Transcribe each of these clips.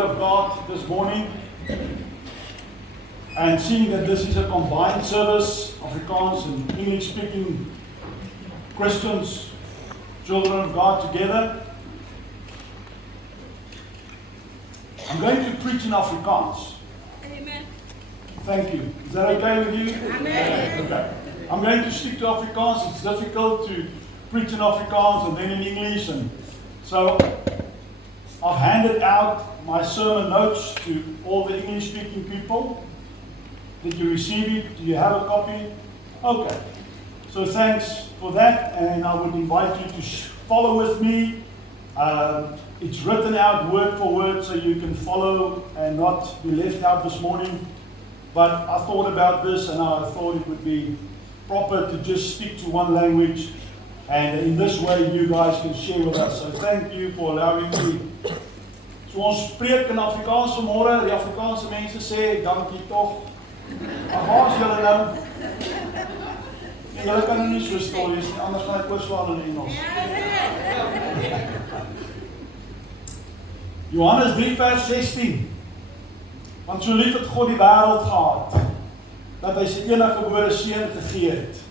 Word of God this morning. And seeing that this is a combined service, Afrikaans and English-speaking Christians, children of God together, I'm going to preach in Afrikaans. Amen. Thank you. Is that okay with you? Amen. Okay. I'm going to stick to Afrikaans. It's difficult to preach in Afrikaans and then in English. And so I've handed out my sermon notes to all the English-speaking people. Did you receive it? Do you have a copy? Okay. So thanks for that, and I would invite you to follow with me. It's written out word for word so you can follow and not be left out this morning. But I thought about this and I thought it would be proper to just stick to one language, and in this way you guys can share with us. So thank you for allowing me. So ons spreek in Afrikaans vanmôre. Die Afrikaanse mense sê dankie tog. Waar is julle nou? Julle kan nie so stil wees nie, anders gaan ek oorslaan in Engels. Johannes 3 vers 16. Want so lief het God die wêreld gehad, dat hy sy eniggebore seun gegee het,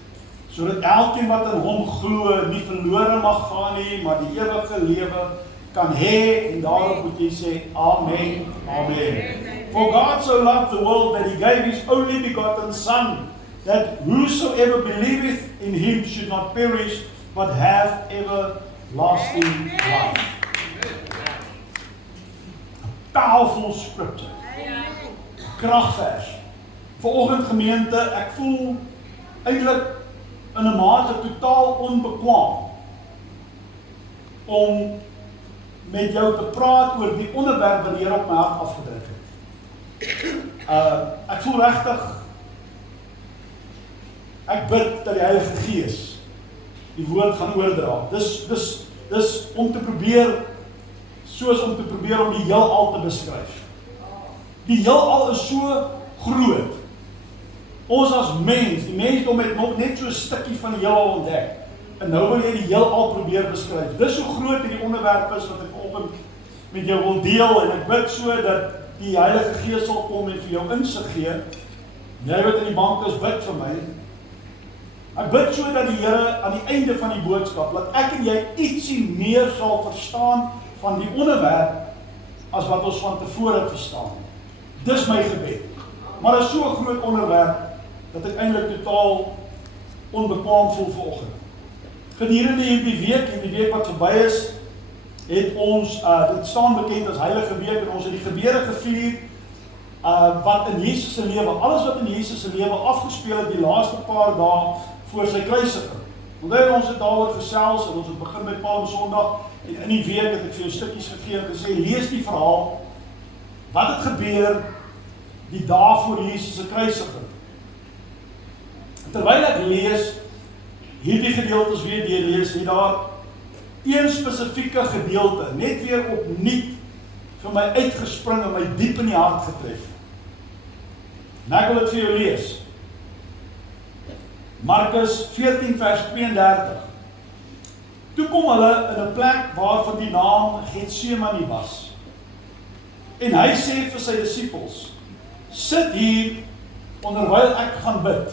sodat elkeen wat in hom glo nie verlore mag gaan nie, maar die ewige lewe kan hê. En daarop moet jy sê amen, amen. For God so loved the world that he gave his only begotten Son, that whosoever believeth in him should not perish, but have everlasting life. Powerful scripture. Kragvers. Vanoggend gemeente, ek voel eintlik in 'n mate totaal onbekwaam om met jou te praat oor die onderwerp wat die Here op my hart afgedruk het. Ek voel regtig, ek bid dat die Heilige Gees die woord gaan oordra. Dis om te probeer, soos om te probeer om die heelal te beskryf. Die heelal is so groot. Ons as mens, die mensdom het nog net so 'n stukkie van die heelal ontdek. En nou wil jy die heelal probeer beskryf. Dis so groot hierdie onderwerp is wat ek vanoggend met jou wil deel, en ek bid so dat die Heilige Gees sal kom en vir jou insig gee. Jy wat in die bank is, bid vir my. Ek bid so dat die Here aan die einde van die boodskap, dat ek en jy ietsie meer sal verstaan van die onderwerp as wat ons van tevore verstaan. Dis my gebed. Maar dit is so 'n groot onderwerp dat ek eintlik totaal onbekwaam voel vanoggend. Gedurende hierdie week wat verby is, het ons, dit staan bekend as Heilige Week, en ons het die gebeure gevier, wat in Jesus se lewe, alles wat in Jesus se lewe afgespeel het die laaste paar dae voor sy kruisiging. Onthou, ons het daaroor gesels, en ons het begin met Palm Sondag, en in die week het ek vir jou stukkies gegee en gesê, lees die verhaal, wat het gebeur die dae voor Jesus se kruisiging. Terwyl ek lees, hierdie gedeeltes weer deurlees, het daar een spesifieke gedeelte net weer opnuut vir my uitgespring en my diep in die hart getref. En ek wil dit vir jou lees. Markus 14 vers 32. Toe kom hulle in 'n plek waarvan die naam Getsemane was. En hy sê vir sy disippels, sit hier onderwyl ek gaan bid.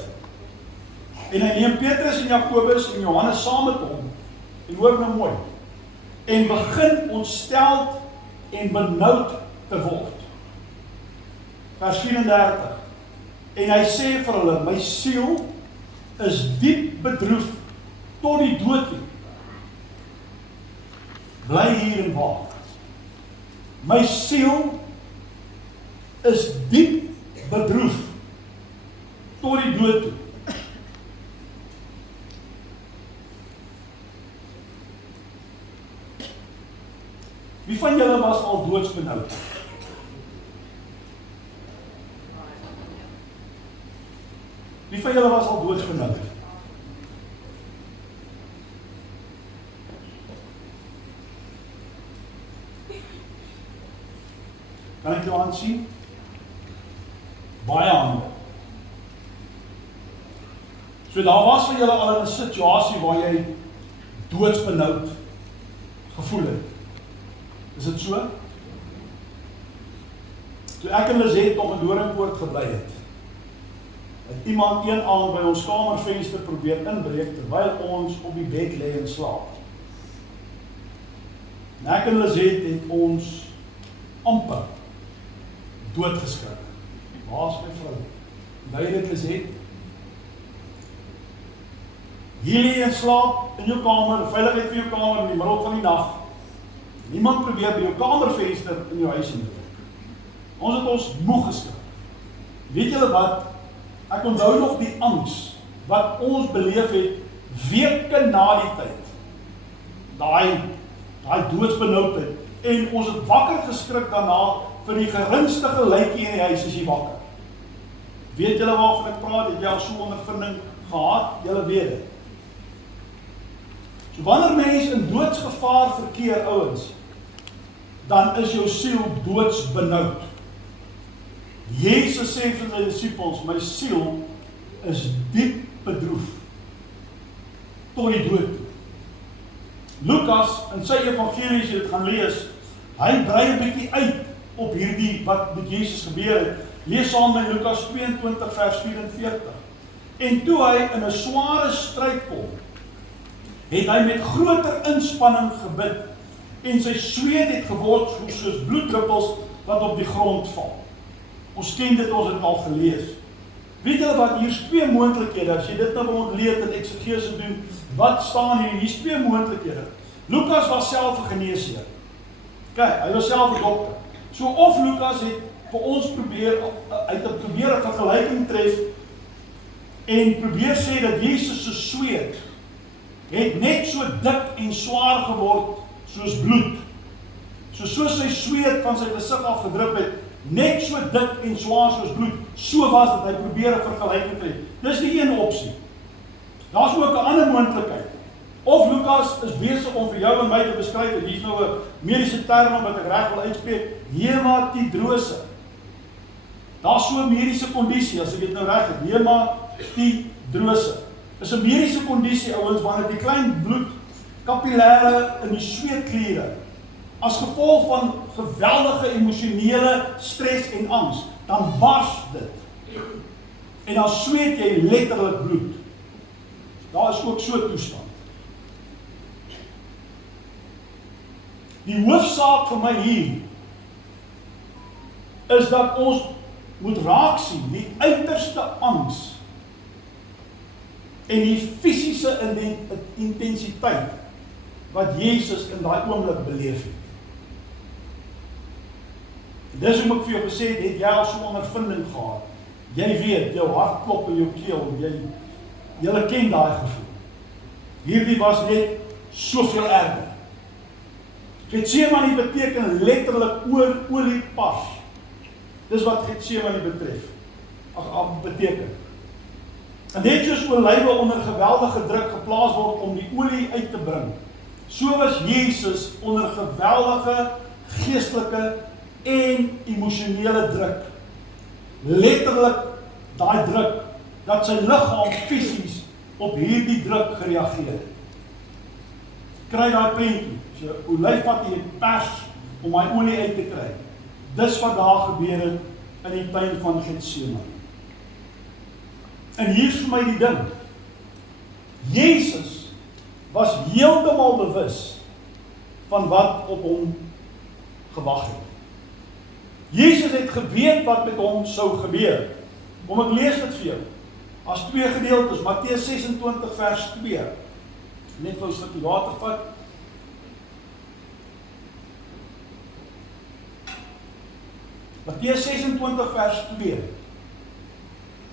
En hy neem Petrus en Jakobus en Johannes saam met hom, en hoor nou mooi, en begin ontsteld en benoud te word. Vers 34. En hy sê vir hulle, my siel is diep bedroef tot die dood toe. Bly hier en waak. My siel is diep bedroef tot die dood toe. Wie van julle was al doodsbenoud? Wie van julle was al doodsbenoud? Kan ek jou hand sien? Baie hande. So daar was vir julle al 'n situasie waar jy doodsbenoud gevoel het. Is dit so? Toe ek en Lizet nog in Doringpoort gebly het iemand een aand by ons kamervenster probeer inbreek terwyl ons op die bed lê en slaap. En ek en Lizet het ons amper doodgeskrik. Waar is my vrou? By dit Lizet? Hier lê jy slaap in jou kamer, veiligheid vir jou kamer in die middel van die nag. Niemand probeer by jou kamervenster in jou huis inbreek. Ons het ons moeg geskrik. Weet julle wat? Ek onthou nog die angs wat ons beleef het weke na die tyd. Daai doodsbenoudheid. En ons het wakker geskrik daarna vir die geringste geluidjie in die huis as jy wakker. Weet julle waarvan ek praat? Het jy al so ondervinding gehad? Julle weet dit. So wanneer mens in doodsgevaar verkeer, ouens, dan is jou siel doodsbenoud. Jesus sê vir sy disippels, my siel is diep bedroef tot die dood toe. Lukas in sy evangelie, as jy dit gaan lees, hy brei 'n bietjie uit op hierdie wat met Jesus gebeur het. Lees saam met Lukas 22 vers 44. En toe hy in 'n sware stryd kom, het hy met groter inspanning gebid en sy sweet het geword soos bloeddruppels wat op die grond val. Ons ken dit, ons het al gelees. Weet julle wat, hier's twee moontlikhede, as jy dit nou wil ontleed en eksegese doen, wat staan hier? Hier's twee moontlikhede. Lukas was self 'n geneesheer. Kyk, hy was self 'n dokter. So of Lukas het vir ons probeer 'n vergelyking tref en probeer sê dat Jesus se sweet het net so dik en swaar geword soos bloed. Soos sy sweet van sy gesig af gedrup het, net so dik en swaar soos bloed, so was dit, hy probeer 'n vergelyking tref. Dis die een opsie. Daar's ook 'n ander moontlikheid. Of Lukas is besig om vir jou en my te beskryf, en hier's nou 'n mediese term wat ek reg wil uitspreek, hematidrose. Daar's so 'n mediese kondisie, as ek dit nou reg het, hematidrose. Is 'n mediese kondisie, ouens, wanneer die klein bloedkapillêre in die sweetkliere as gevolg van geweldige emosionele stres en angs, dan bars dit. En dan sweet jy letterlik bloed. Daar is ook so 'n toestand. Die hoofsaak vir my hier is dat ons moet raak sien die uiterste angs en die fisiese intensiteit wat Jesus in daai oomblik beleef het. Dis hoe ek vir jou gesê het jy al so 'n ondervinding gehad. Jy weet, jou hart klop in jou keel, jy ken daai gevoel. Hierdie was net soveel erger. Getsemane beteken letterlik oliepas. Dis wat Getsemane betref. Beteken. En net soos olywe onder geweldige druk geplaas word om die olie uit te bring, so was Jesus onder geweldige geestelike en emosionele druk. Letterlik daai druk, dat sy liggaam fisies op hierdie druk gereageer het. Kry daai prentjie, so olyfpad jy pers om my olie uit te kry. Dis wat daar gebeur het in die tuin van Getsemane. En hier is vir my die ding. Jesus was heeltemal bewus van wat op hom gewag het. Jesus het geweet wat met hom sou gebeur. Kom ek lees dit vir jou. As twee gedeeltes, Matteus 26 vers 2. Net nou 'n stukkie water vat. Matteus 26 vers 2.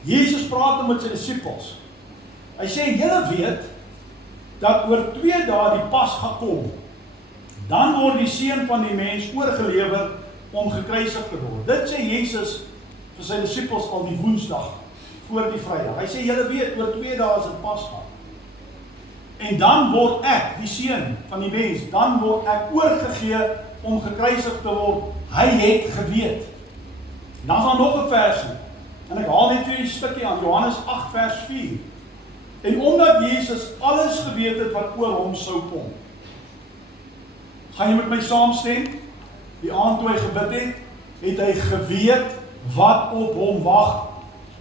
Jesus praat met sy disippels. Hy sê, julle weet, dat oor 2 dae die pas gaan kom. Dan word die seun van die mens oorgelewer om gekruisig te word. Dit sê Jesus vir sy disippels al die Woensdag voor die Vrydag. Hy sê, julle weet, oor 2 dae is dit pas gaan. En dan word ek, die seun van die mens, dan word ek oorgegee om gekruisig te word. Hy het geweet. Dan is daar nog 'n versie. En ek haal net weer 'n stukkie aan, Johannes 8 vers 4. En omdat Jesus alles geweet het wat oor hom sou kom. Gaan jy met my saamstem? Die aand toe hy gebid het, het hy geweet wat op hom wag,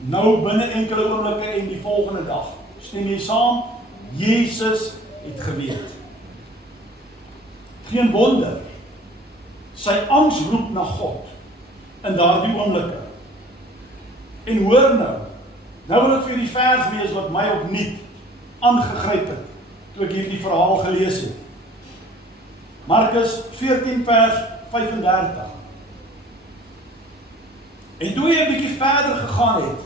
nou binne enkele oomblikke en die volgende dag. Stem jy saam? Jesus het geweet. Geen wonder, sy angs roep na God in daardie oomblikke. En hoor nou wil ek vir die vers lees wat my opnuut aangegryp het, toe ek hierdie verhaal gelees het. Markus 14 vers 35. En toe hy 'n bietjie verder gegaan het,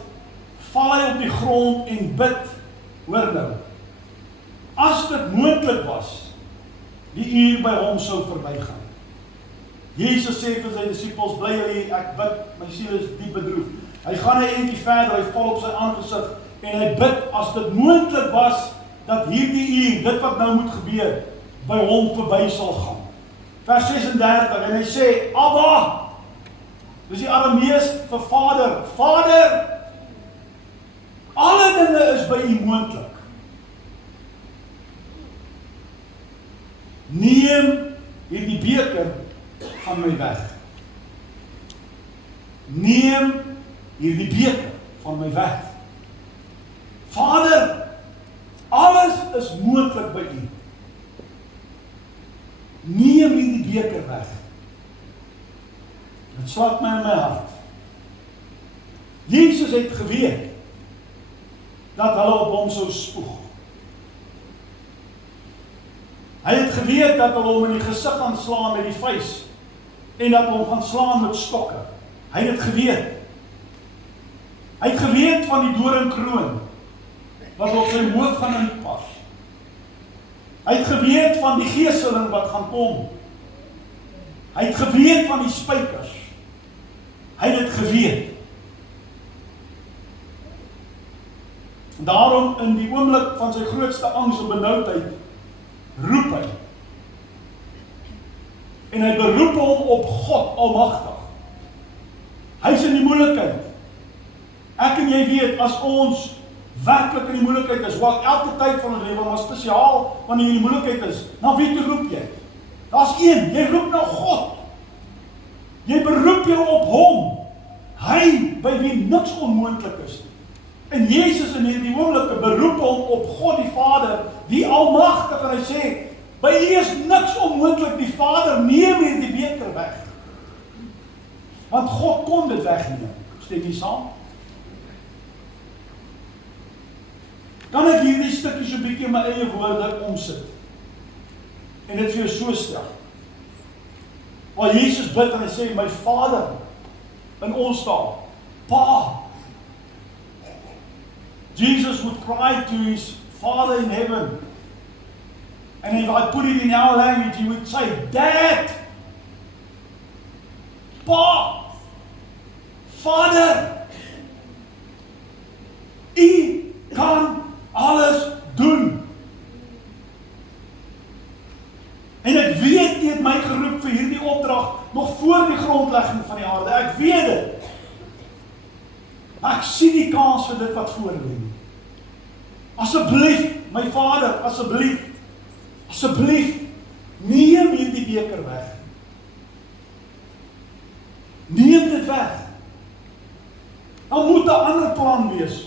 val hy op die grond en bid, hoor nou, as dit moontlik was, die uur by hom sou verbygaan. Jesus sê vir sy disippels, bly julle, ek bid, my siel is diep bedroef. Hy gaan 'n entjie verder, hy val op sy aangesig en hy bid, as dit moontlik was, dat hierdie uur, dit wat nou moet gebeur, by hom verby sal gaan. Vers 36, en hy sê, Abba, dis die Aramees vir Vader, Vader, alle dinge is by u moontlik. Neem hierdie beker van my weg. Neem hierdie beker van my weg. Vader, alles is moontlik by u. Neem hierdie beker weg. Dit swak my in my hart. Jesus het geweet dat hulle op hom sou spoeg. Hy het geweet dat hulle hom in die gesig gaan slaan met die vuis en dat hulle hom gaan slaan met stokke. Hy het geweet. Hy het geweet van die doringkroon wat op sy hoof gaan inpas. Hy het geweet van die geeseling wat gaan kom. Hy het geweet van die spykers. Hy het dit geweet. Daarom in die oomblik van sy grootste angs en benoudheid roep hy. En hy beroep hom op God Almagtig. Hy is in die moeilikheid. Ek en jy weet, as ons werklik in die moeilikheid is, wat elke tyd van ons lewe, maar spesiaal wanneer jy in die moeilikheid is, na wie toe roep jy? Daar's een, jy roep na God. Jy beroep jou op hom. Hy, by wie niks onmoontlik is. En Jesus in hierdie oomblikke beroep hom op God die Vader, die Almagtig, en hy sê, by U is niks onmoontlik, die Vader, neem hierdie beker weg. Want God kon dit wegneem. Stem jy saam? Kan ek hierdie stukkie so bietjie in my eie woorde omsit? En dit vir jou so stel. Waar Jesus bid en hy sê, my Vader, in ons taal, Pa. Jesus would cry to his Father in heaven. And if I put it in our language, he would say, Dad, Pa, Vader, U kan alles doen. En ek weet, U het my geroep vir hierdie opdrag nog voor die grondlegging van die aarde. Ek weet dit. Maar ek sien die kans vir dit wat voor lê. Asseblief, my Vader, asseblief, neem hierdie beker weg. Neem dit weg. Dan moet 'n ander plan wees.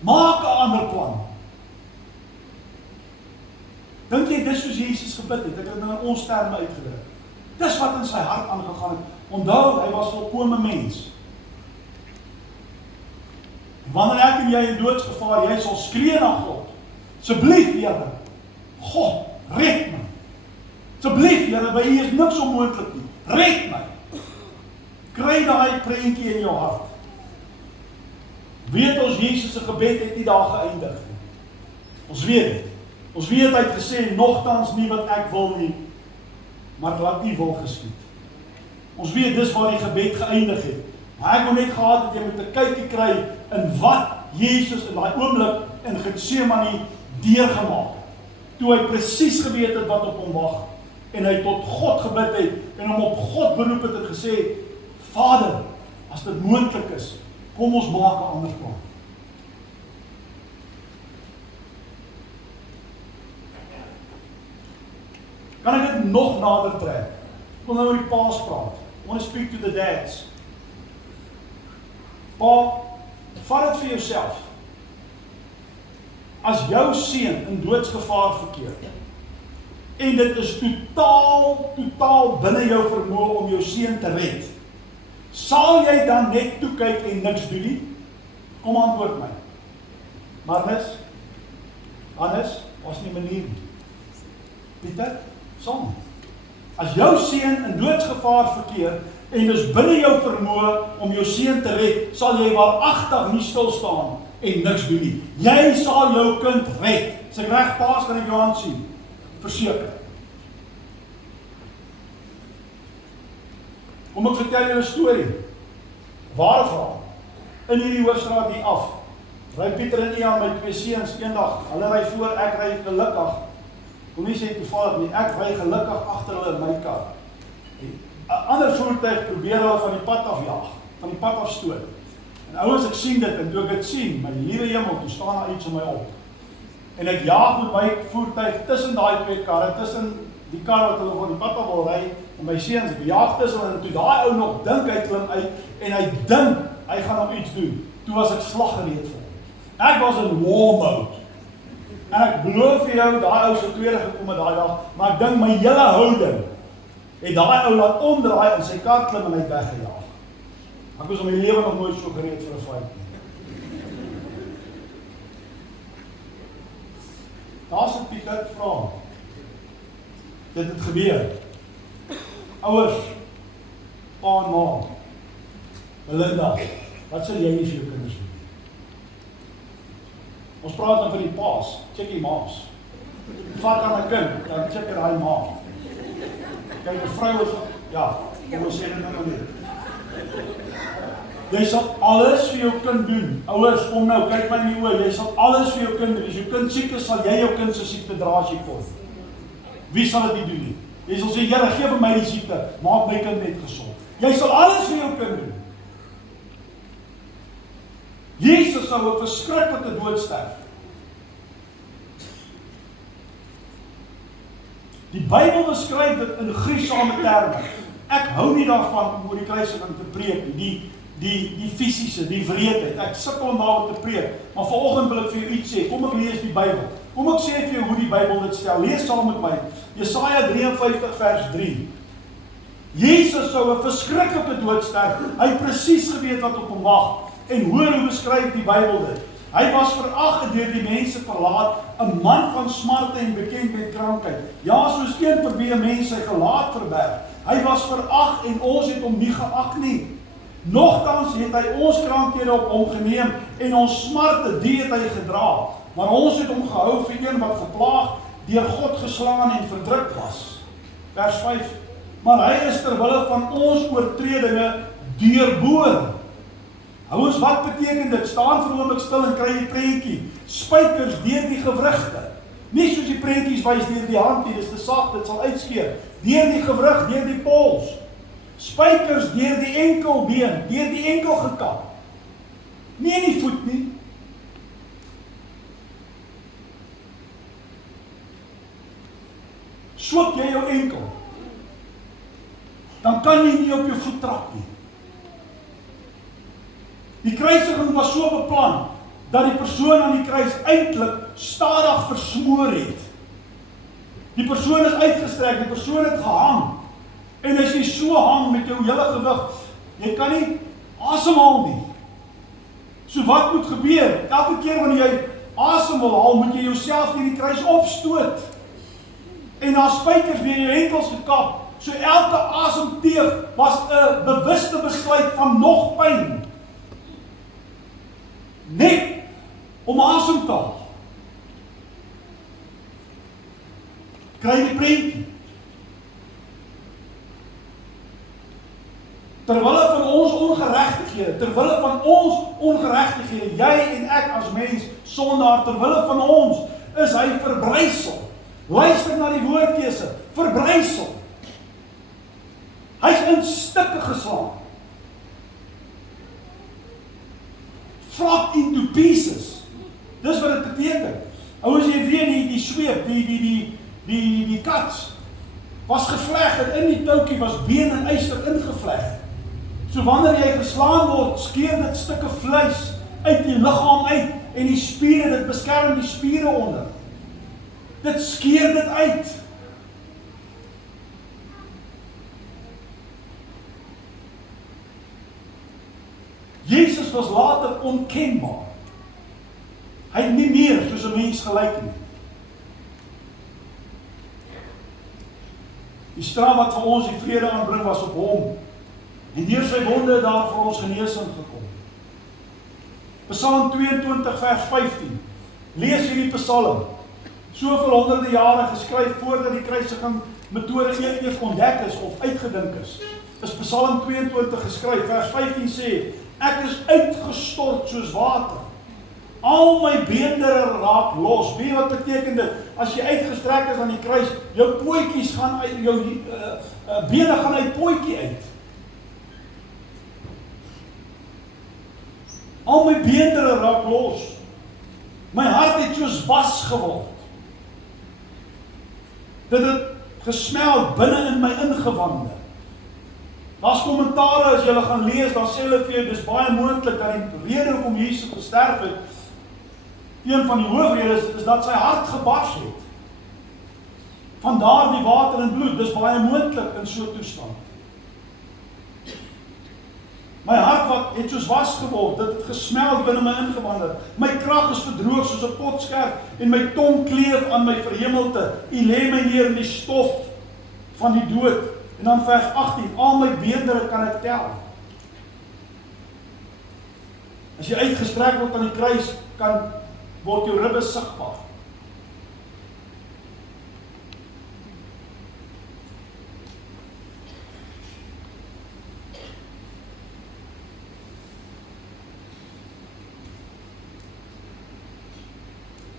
Maak 'n ander plan. Dink jy dis soos Jesus gebid het? Ek het dit in ons terme uitgedruk. Dis wat in sy hart aangegaan het. Onthou, hy was volkome mens. Wanneer ek en jy in doodsgevaar, jy sal skree na God. Asseblief, Here, God, red my. Asseblief, Here, by U is niks onmoontlik nie. Red my. Kry daai prentjie in jou hart. Weet ons, Jesus se gebed het nie daar geëindig nie. Ons weet dit. Ons weet hy het gesê, nogtans nie wat ek wil nie, maar laat U wil geskied. Ons weet dis waar die gebed geëindig het. Maar ek wil net gehad dat jy moet 'n kykie kry in wat Jesus in daai oomblik in Getsemane deurgemaak het. Toe hy presies geweet het wat op hom wag en hy tot God gebid het en hom op God beroep het en gesê, Vader, as dit moontlik is, kom ons maak 'n ander plan. Kan ek dit nog nader trek? Ek wil nou oor die Paas praat. I want to speak to the dads. Pa, vat dit vir jouself. As jou seun in doodsgevaar verkeer, en dit is totaal binne jou vermoë om jou seun te red, sal jy dan net toekyk en niks doen nie? Kom antwoord my. Marnus, Hannes, was nie manier nie. Pieter, saam. As jou seun in doodsgevaar verkeer, en dis binne jou vermoë om jou seun te red, sal jy waaragtig nie stil staan en niks doen nie. Jy sal jou kind red. As ek reg paas, kan ek jou hand sien. Verseker. Kom ek vertel jou 'n storie. Ware verhaal. In hierdie hoofstraat hier af, ry Pieter en Ian, my twee seuns, eendag, hulle ry voor, ek ry gelukkig. Kom nie sê toevallig nie, ek ry gelukkig agter hulle in my kar. 'n Ander voertuig probeer hulle van die pad afjaag, van die pad afstoot. En ouens, ek sien dit, en toe ek dit sien, my liewe hemel, toe staan daar iets om my op. En ek jaag met my voertuig tussen daai twee karre, tussen die kar wat hulle van die pad af wil ry, en my seuns, ek jaag tussen hulle, en toe daai ou nog dink hy klim uit, en hy dink, hy gaan nog iets doen. Toe was ek slaggereed vir hom. Ek was in war mode. En ek beloof vir jou, daai ou se tweede gekom het daai dag, maar ek dink my hele houding, het daai ou laat omdraai in sy kar klim en hy het weggejaag. Ek was in my lewe nog nooit so gereed vir 'n fight nie. Daar's 'n Pieter vra. Dit het gebeur. Ouers, pa en ma, Melinda, wat sal jy nie vir jou kinders doen? Ons praat dan van die paas, check die maas. Vat aan 'n kind, dan check jy daai ma. Kyk, 'n vrou is, ja, kom ons sê dit nou net. Jy sal alles vir jou kind doen. Ouers, kom nou, kyk my in die oë, jy sal alles vir jou kind doen. As jou kind siek is, sal jy jou kind se siekte dra as jy kon. Wie sal dit nie doen nie? Jy sal sê, Here, gee vir my die siekte, maak my kind net gesond. Jy sal alles vir jou kind doen. Jesus sou 'n verskriklike dood sterf. Die Bybel beskryf dit in gruisame terme. Ek hou nie daarvan om oor die kruisiging te preek nie, die fisiese, die wreedheid. Ek sukkel om daaroor te preek, maar vanoggend wil ek vir jou iets sê. Kom ek lees die Bybel. Kom ek sê vir jou hoe die Bybel dit stel. Lees saam met my. Jesaja 53 vers 3. Jesus sou 'n verskriklike dood sterf. Hy het presies geweet wat op hom wag. En hoor hoe beskryf die Bybel dit. Hy was verag en deur die mense verlaat, 'n man van smarte en bekend met krankheid. Ja, soos een vir wie 'n mens sy gelaat verberg. Hy was verag en ons het hom nie geag nie. Nogtans het hy ons krankhede op hom geneem en ons smarte, die het hy gedra. Maar ons het hom gehou vir een wat geplaag, deur God geslaan en verdruk was. Vers 5. Maar hy is ter wille van ons oortredinge deurboor. Ouers, wat beteken dit? Staan vir 'n oomblik stil en kry die prentjie. Spykers deur die gewrigte. Nie soos die prentjies wys deur die hand nie, dis te sag, dit sal uitskeer. Deur die gewrig, deur die pols. Spykers deur die enkelbeen, deur die enkel gekap. Nie in die voet nie. Swak jy jou enkel, dan kan jy nie op jou voet trap nie. Die kruisiging was so beplan, dat die persoon aan die kruis eintlik stadig versmoor het. Die persoon is uitgestrek, die persoon het gehang. En as jy so hang met jou hele gewig, jy kan nie asemhaal nie. So wat moet gebeur? Elke keer wanneer jy asem wil haal, moet jy jouself deur die kruis opstoot. En daar spykers deur jou enkels gekap. So elke asemteug was 'n bewuste besluit van nog pyn. Net om asem te haal. Kry die prentjie. Terwille van ons ongeregtighede, jy en ek as mens, sondaar, terwille van ons, is hy verbrysel. Luister na die woordkeuse, verbrysel. Hy's in stukke geslaan. Flat into pieces. Dis wat dit beteken. Ouers, jy weet die sweep, die cuts. was gevleg en in die touwtjie was been en yster ingevleg. So wanneer jy geslaan word, skeer dit stukke vleis uit die liggaam uit en die spiere, dit beskerm die spiere onder. Dit skeer dit uit. Jesus was later onkenbaar. Hy het nie meer soos 'n mens gelyk nie. Die straf wat vir ons die vrede aanbring was op hom. En deur sy wonde het daar vir ons genesing gekom. Psalm 22 vers 15. Lees hierdie psalm. Soveel honderde jare geskryf voordat die kruisiging metode eers ontdek is of uitgedink is. Is Psalm 22 geskryf. Vers 15 sê: Ek is uitgestort soos water. Al my beendere raak los. Weet wat beteken dit? As jy uitgestrek is aan die kruis, jou pootjies gaan uit, jou bene gaan uit pootjie uit. Al my beendere raak los. My hart het soos was geword. Dit het gesmeld binne in my ingewande. Daar's kommentare as jy gaan lees, dan sê hulle vir jou, dis baie moontlik dat die rede hoekom Jesus gesterf het, een van die hoofredes is dat sy hart gebars het. Vandaar die water en bloed, dis baie moontlik in so 'n toestand. My hart het soos was geword, dit het gesmeld binne my ingewande. My krag is verdroog soos 'n potskerp en my tong kleef aan my verhemelte. U lê my neer in die stof van die dood. En dan vers 18, al my beendere kan ek tel. As jy uitgestrek word aan die kruis, word jou ribbe sigbaar.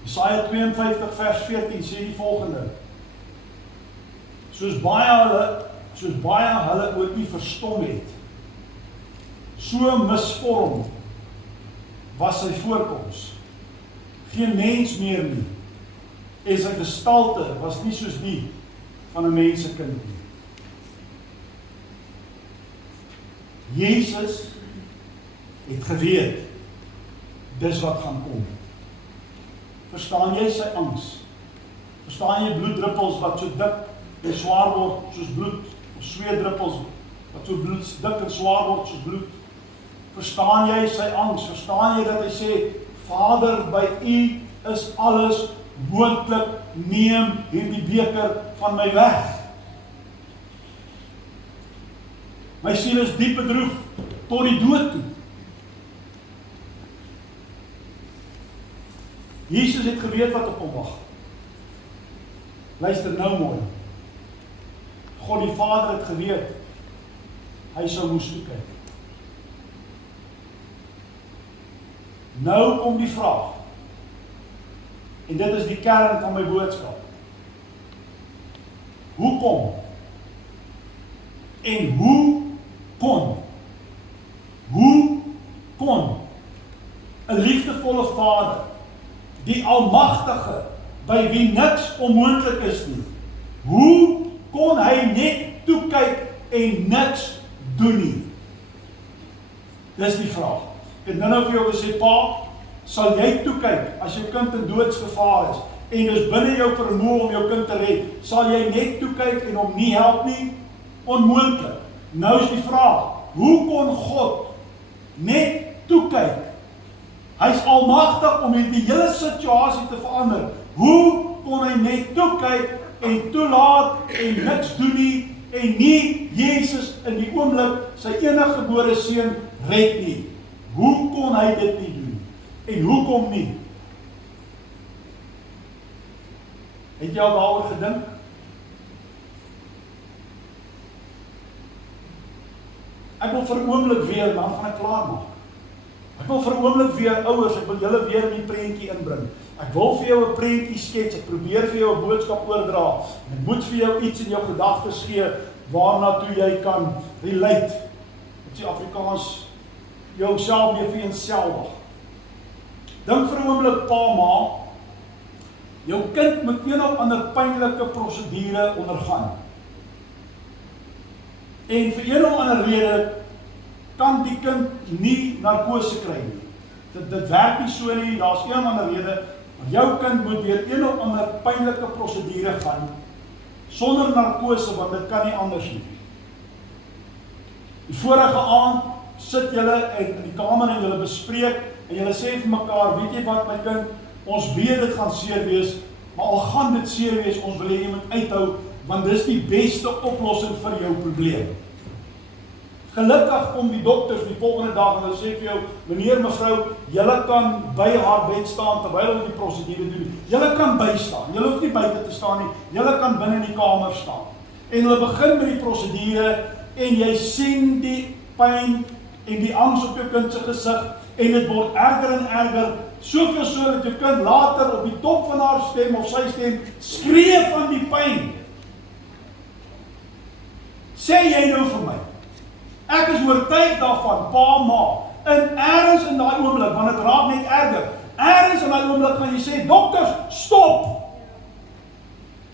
Jesaja 52 vers 14 sê die volgende: Soos baie hulle ook nie verstom het, so misvorm was sy voorkoms. Geen mens meer nie, en sy gestalte was nie soos die van 'n mensekind nie. Jesus het geweet, dis wat gaan kom. Verstaan jy sy angs? Verstaan jy bloeddruppels wat so dik en swaar word soos bloed, of sweetdruppels wat so dik en swaar word soos bloed? Verstaan jy sy angs? Verstaan jy dat hy sê, Vader, by U is alles moontlik, neem hierdie beker van my weg. My siel is diep bedroef tot die dood toe. Jesus het geweet wat op hom wag. Luister nou mooi. God die Vader het geweet, hy sou moes toekyk. Nou kom die vraag, en dit is die kern van my boodskap. Hoekom? En hoe kon 'n liefdevolle Vader, die Almagtige, by wie niks onmoontlik is nie, hoe kon hy net toekyk en niks doen nie? Dis die vraag. Ek het nou vir jou gesê, pa, sal jy toekyk as jou kind in doodsgevaar is en dis binne jou vermoë om jou kind te red, sal jy net toekyk en hom nie help nie? Onmoontlik. Nou is die vraag, hoe kon God net toekyk? Hy's almagtig om die hele situasie te verander. Hoe kon hy net toekyk en toelaat en niks doen nie en nie Jesus in die oomblik sy eniggebore seun red nie? Hoe kon hy dit nie doen? En hoekom nie? Het jy al daaroor gedink? Ek wil vir 'n oomblik weer, dan gaan ek klaar maak. Ek wil vir 'n oomblik weer, ouers, ek wil julle weer in die prentjie inbring. Ek wil vir jou 'n prentjie skets, ek probeer vir jou 'n boodskap oordra. Ek moet vir jou iets in jou gedagtes gee, waarna toe jy kan relate. Dit is Afrikaans, jou self mee vir jouself. Dink vir 'n oomblik, pa, ma, jou kind moet een of ander pynlike prosedure ondergaan. En vir een of ander rede kan die kind nie narkose kry nie. Dit werk nie so nie, daar's een of ander rede, maar jou kind moet deur een of ander pynlike prosedure gaan, sonder narkose, want dit kan nie anders nie. Die vorige aand sit julle in die kamer en julle bespreek, en julle sê vir mekaar, weet jy wat my kind, ons weet dit gaan seer wees, maar al gaan dit seer wees, ons wil hê jy moet uithou, want dis die beste oplossing vir jou probleem. Gelukkig kom die dokters die volgende dag en hulle sê vir jou, meneer, mevrou, julle kan by haar bed staan terwyl hulle die prosedure doen. Julle kan bystaan, julle hoef nie buite te staan nie, julle kan binne in die kamer staan. En hulle begin met die prosedure en jy sien die pyn en die angs op jou kind se gesig en dit word erger en erger, soveel so dat jou kind later op die top van haar stem of sy stem skree van die pyn. Sê jy nou vir my, ek is oortuig daarvan, pa, ma, en ergens in daai oomblik, want dit raak net erger, ergens in daai oomblik gaan jy sê, dokters, stop!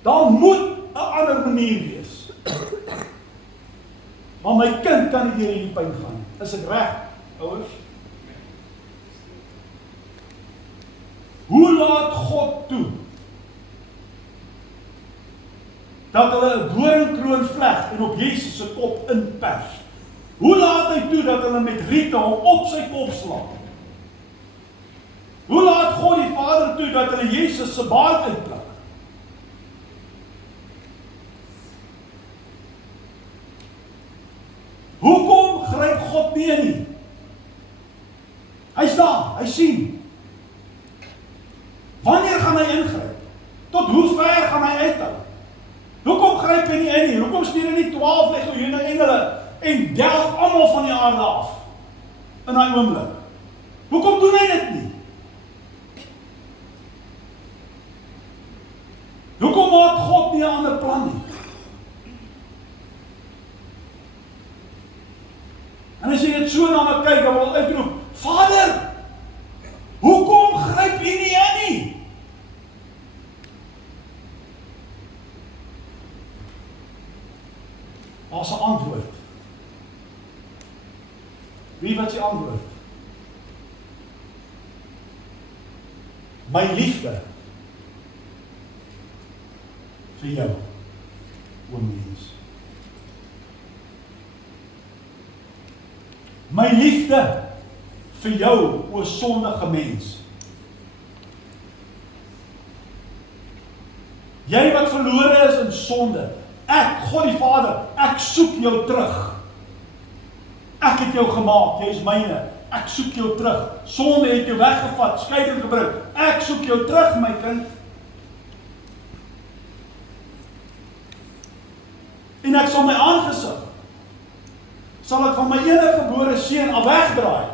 Daar moet 'n ander manier wees. Maar my kind kan nie deur hierdie pyn gaan. Is ek reg, ouers? Hoe laat God toe dat hulle 'n doringkroon vleg en op Jesus se kop inpers? Hoe laat hy toe dat hulle met riete hom op sy kop slaan? Hoe laat God die Vader toe dat hulle Jesus se baard uitpluk? Hoekom gryp God nie? Hy's daar, hy sien. Wanneer gaan hy ingryp? Tot hoe ver gaan hy uithou? Hoekom gryp hy nie in nie? Hoekom stuur hy nie 12 legioene engele en delf almal van die aarde af in daai oomblik? Hoekom doen hy dit nie? Hoekom maak God nie 'n ander plan nie? En as jy dit so na my kyk, dan wil ek roep, Vader, hoekom gryp jy nie in nie? Daar's 'n antwoord. Wie wat sy antwoord? My liefde vir jou, o mens. My liefde vir jou, o sondige mens. Jy wat verlore is in sonde, ek, God die Vader, ek soek jou terug. Ek het jou gemaak, jy is myne, ek soek jou terug. Sonde het jou weggevat, skeiding gebring, ek soek jou terug, my kind. En ek sal my aangesig, sal ek van my enige gebore seun af wegdraai.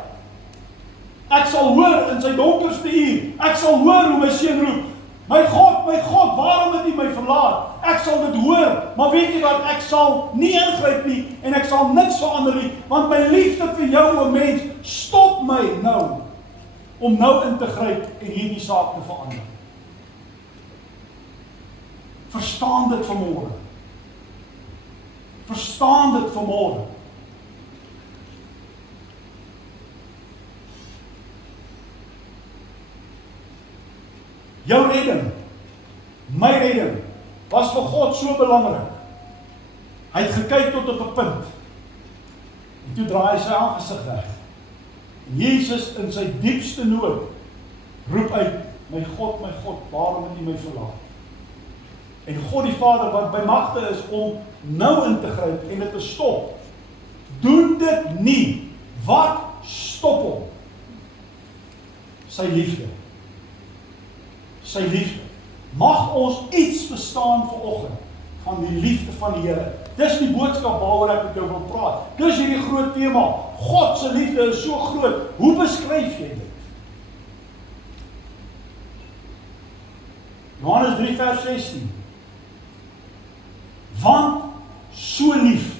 Ek sal hoor in sy donkerste uur, ek sal hoor hoe my seun roep, my God, waarom het U my verlaat? Ek sal dit hoor, maar weet jy wat, ek sal nie ingryp nie, en ek sal niks verander nie, want my liefde vir jou, o mens, stop my nou, om nou in te gryp en hierdie saak te verander. Verstaan dit vanmôre. Verstaan dit vanmôre. Jou redding, my redding, was vir God so belangrik. Hy het gekyk tot op 'n punt, en toe draai hy sy aangesig weg. En Jesus in sy diepste nood, roep uit, my God, waarom het U my verlaat? En God die Vader, wat by magte is om nou in te gryp en dit te stop, doen dit nie. Wat stop hom? Sy liefde. Sy liefde. Mag ons iets verstaan vanoggend van die liefde van die Here. Dis die boodskap waaroor ek met jou wil praat. Dis hierdie groot tema. God se liefde is so groot. Hoe beskryf jy dit? Johannes 3 vers 16. Want so lief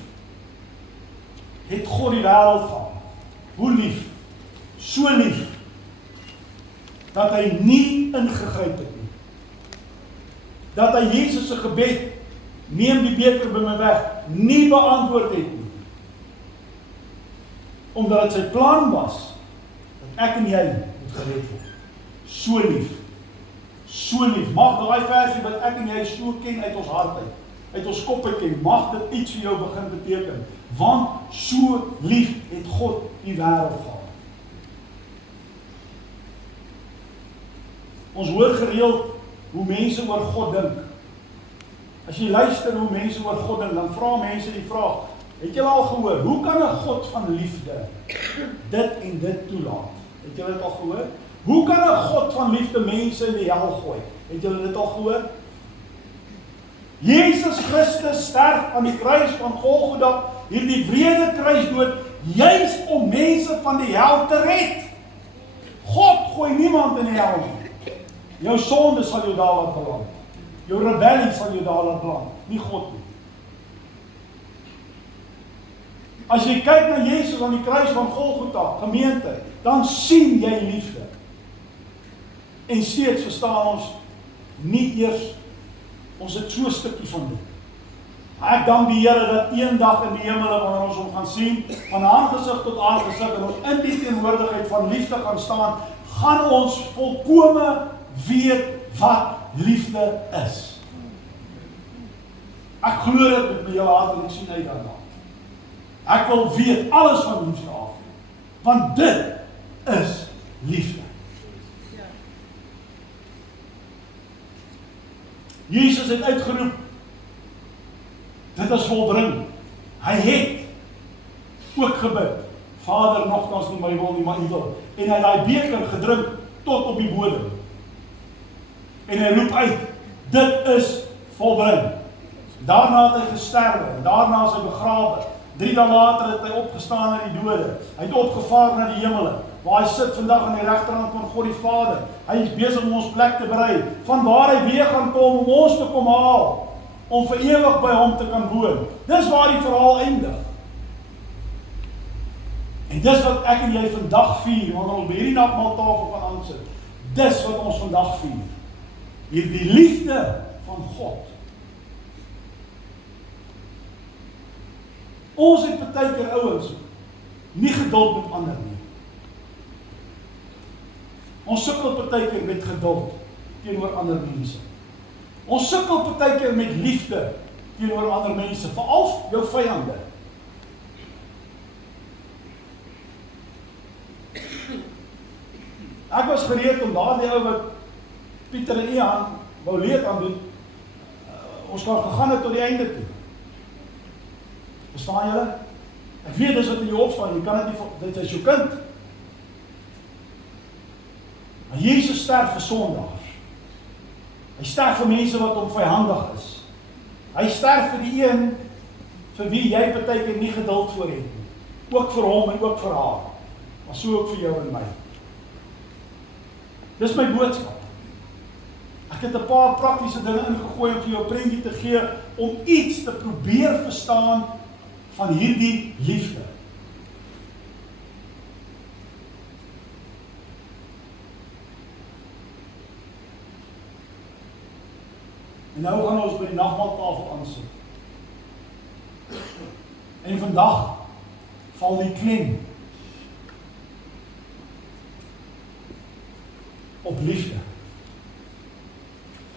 het God die wêreld gehad. Hoe lief? So lief dat hy nie ingegryp het nie. Dat hy Jesus se gebed, neem die beker by my weg, nie beantwoord het nie. omdat dit sy plan was, dat ek en jy moet gered word. So lief. So lief. Mag daai versie wat ek en jy so ken uit ons hart uit ons kop uit ken, mag dit iets vir jou begin beteken. Want so lief het God die wêreld gehad. Ons hoor gereeld hoe mense oor God dink. As jy luister hoe mense oor God dink, dan vra mense die vraag, het julle al gehoor, hoe kan 'n God van liefde dit en dit toelaat? Het julle dit al gehoor? Hoe kan 'n God van liefde mense in die hel gooi? Het julle dit al gehoor? Jesus Christus sterf aan die kruis van Golgotha, hierdie wrede kruisdood, juis om mense van die hel te red. God gooi niemand in die hel nie. Jou sonde sal jou daar laat beland. Jou rebellie sal jou daar laat beland, nie God nie. As jy kyk na Jesus aan die kruis van Golgotha, gemeente, dan sien jy liefde. En steeds verstaan ons nie eers, ons het so 'n stukkie van dit. Ek dank die Here dat eendag in die hemele, wanneer ons hom gaan sien, van aangesig tot aangesig, en ons in die teenwoordigheid van liefde gaan staan, gaan ons volkome weet wat liefde is. Ek glo dit met my hele hart en ek sien uit daarna. Ek wil weet alles van liefde af, want dit is liefde. Jesus het uitgeroep, dit is volbring. Hy het ook gebid, Vader, nogtans nie my wil nie, maar U wil. En hy het daai beker gedrink tot op die bodem. En hy roep uit, dit is volbring. Daarna het hy gesterwe, en daarna is hy begrawe. 3 dae later het hy opgestaan uit die dode. Hy het opgevaar na die hemele, waar hy sit vandag aan die regterhand van God die Vader. Hy is besig om ons plek te berei, van waar hy weer gaan kom om ons te kom haal, om vir ewig by hom te kan woon. Dis waar die verhaal eindig. En dis wat ek en jy vandag vier, wanneer ons by hierdie nagmaaltafel gaan aansit. Dis wat ons vandag vier. Hierdie liefde van God. Ons het baie keer ouens nie geduld met ander nie. Ons sukkel baie keer met geduld teenoor ander mense. Ons sukkel baie keer met liefde teenoor ander mense, veral jou vyande. Ek was gereed om daardie ou wat Pieter en Ian wou leed aan doen, ons kan gegaan het tot die einde toe. Verstaan julle? Ek weet dis wat in jou opstaan, jy kan dit nie, dit is jou kind. Maar Jesus sterf vir sondaars. Hy sterf vir mense wat hom vyhandig is. Hy sterf vir die een vir wie jy baie keer nie geduld voor het nie. Ook vir hom en ook vir haar. Maar so ook vir jou en my. Dis my boodskap. Ek het 'n paar praktiese dinge ingegooi om vir jou 'n prentjie te gee, om iets te probeer verstaan van hierdie liefde. En nou gaan ons by die nagmaaltafel aansit. En vandag val die klem op liefde.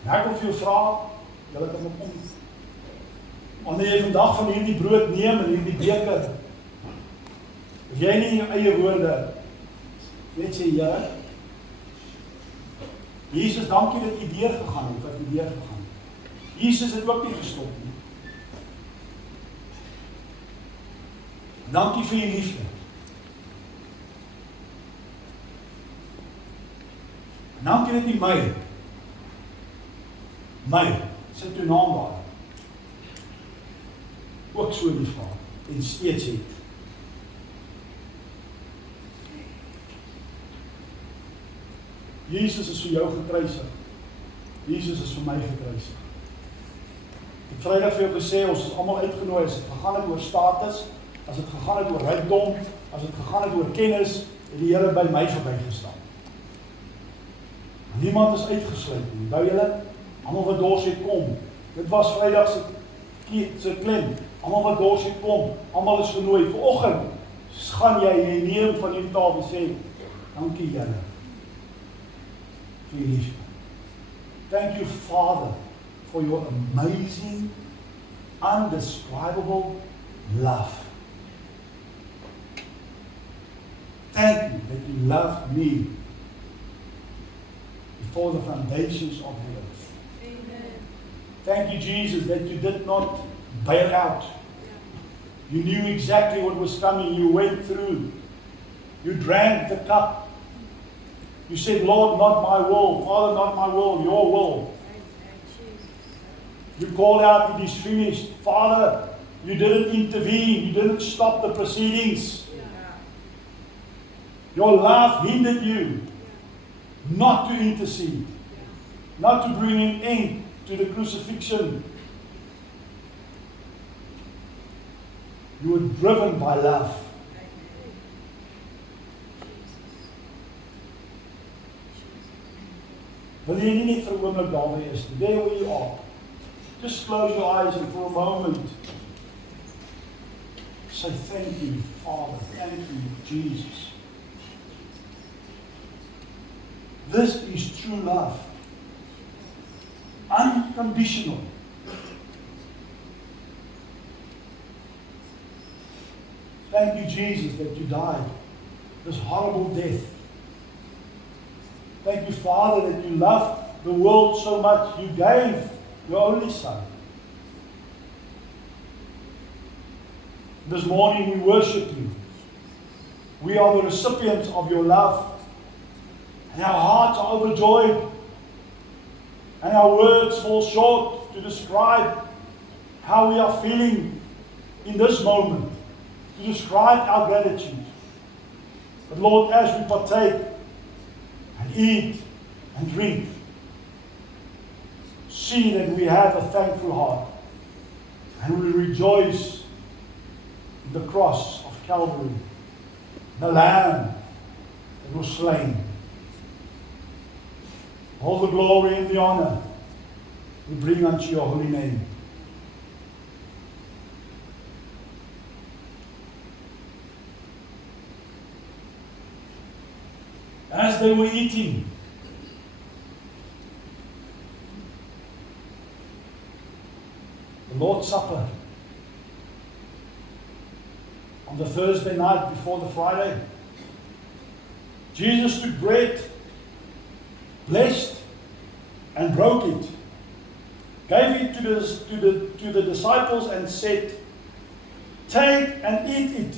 En ek wil vir jou vra, julle kan op om, wanneer jy vandag van hierdie brood neem en hierdie beker, as jy nie in jou eie woorde net sê, Here, Jesus, dankie dat U deurgegaan het, wat U deurgegaan het. Jesus het ook nie gestop nie. Dankie vir U liefde. Dankie dat U my, sit U naam daar, ook so lief gehad, en steeds het. Jesus is vir jou gekruisig. Jesus is vir my gekruisig. Ek het Vrydag vir jou gesê, ons is almal uitgenooi, as het gegaan het oor status, as het gegaan het oor rykdom, as het gegaan het oor kennis, het die Here by my verbygestaan. Niemand is uitgesluit nie. Onthou julle, almal wat dors het kom. Dit was Vrydag se klem. Almal wat dors het kom, almal is genooi. Vanoggend gaan jy neem van die tafel sê, dankie Here vir die liefde. Thank you, Father, for your amazing, undescribable love. Thank you that you loved me before the foundations of the earth. Amen. Thank you, Jesus, that you did not bail out. You knew exactly what was coming. You went through. You drank the cup. You said, Lord, not my will. Father, not my will, your will. You called out, it is finished. Father, you didn't intervene. You didn't stop the proceedings. Your love hindered you not to intercede, not to bring an end to the crucifixion. You were driven by love. Wil jy nie net vir 'n oomblik daar wees nie? There where you are. Just close your eyes and for a moment say thank you, Father. Thank you, Jesus. This is true love. Unconditional. Thank you, Jesus, that you died this horrible death. Thank you, Father, that you loved the world so much you gave your only Son. This morning we worship you. We are the recipients of your love. And our hearts are overjoyed. And our words fall short to describe how we are feeling in this moment, to describe our gratitude. But Lord, as we partake and eat and drink, see that we have a thankful heart and we rejoice in the cross of Calvary, the Lamb that was slain. All the glory and the honor we bring unto your holy name. As they were eating, the Lord's Supper, on the Thursday night before the Friday, Jesus took bread, blessed and broke it, gave it to the disciples and said, take and eat it.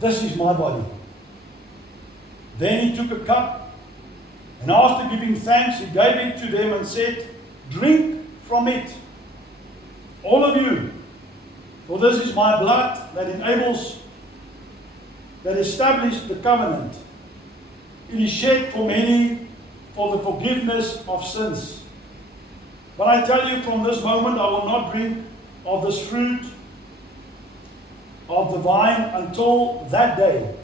This is my body. Then he took a cup, and after giving thanks, he gave it to them and said, drink from it, all of you, for this is my blood that established the covenant. It is shed for many for the forgiveness of sins. But I tell you, from this moment I will not drink of this fruit of the vine until that day,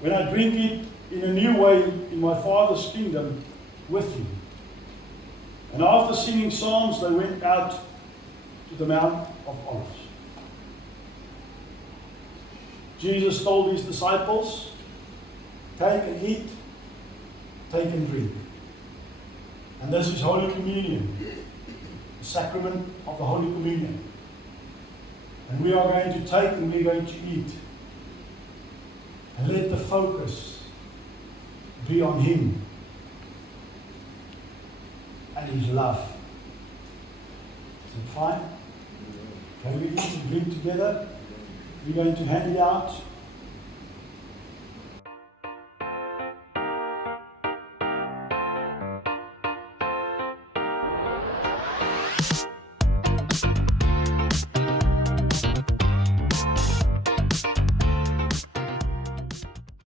when I drink it in a new way in my Father's kingdom with you. And after singing psalms, they went out to the Mount of Olives. Jesus told his disciples, take and eat, take and drink. And this is Holy Communion, the sacrament of the Holy Communion. And we are going to take and we are going to eat. And let the focus be on him and his love. Is it fine? Can we eat and drink together? We're going to hand it out.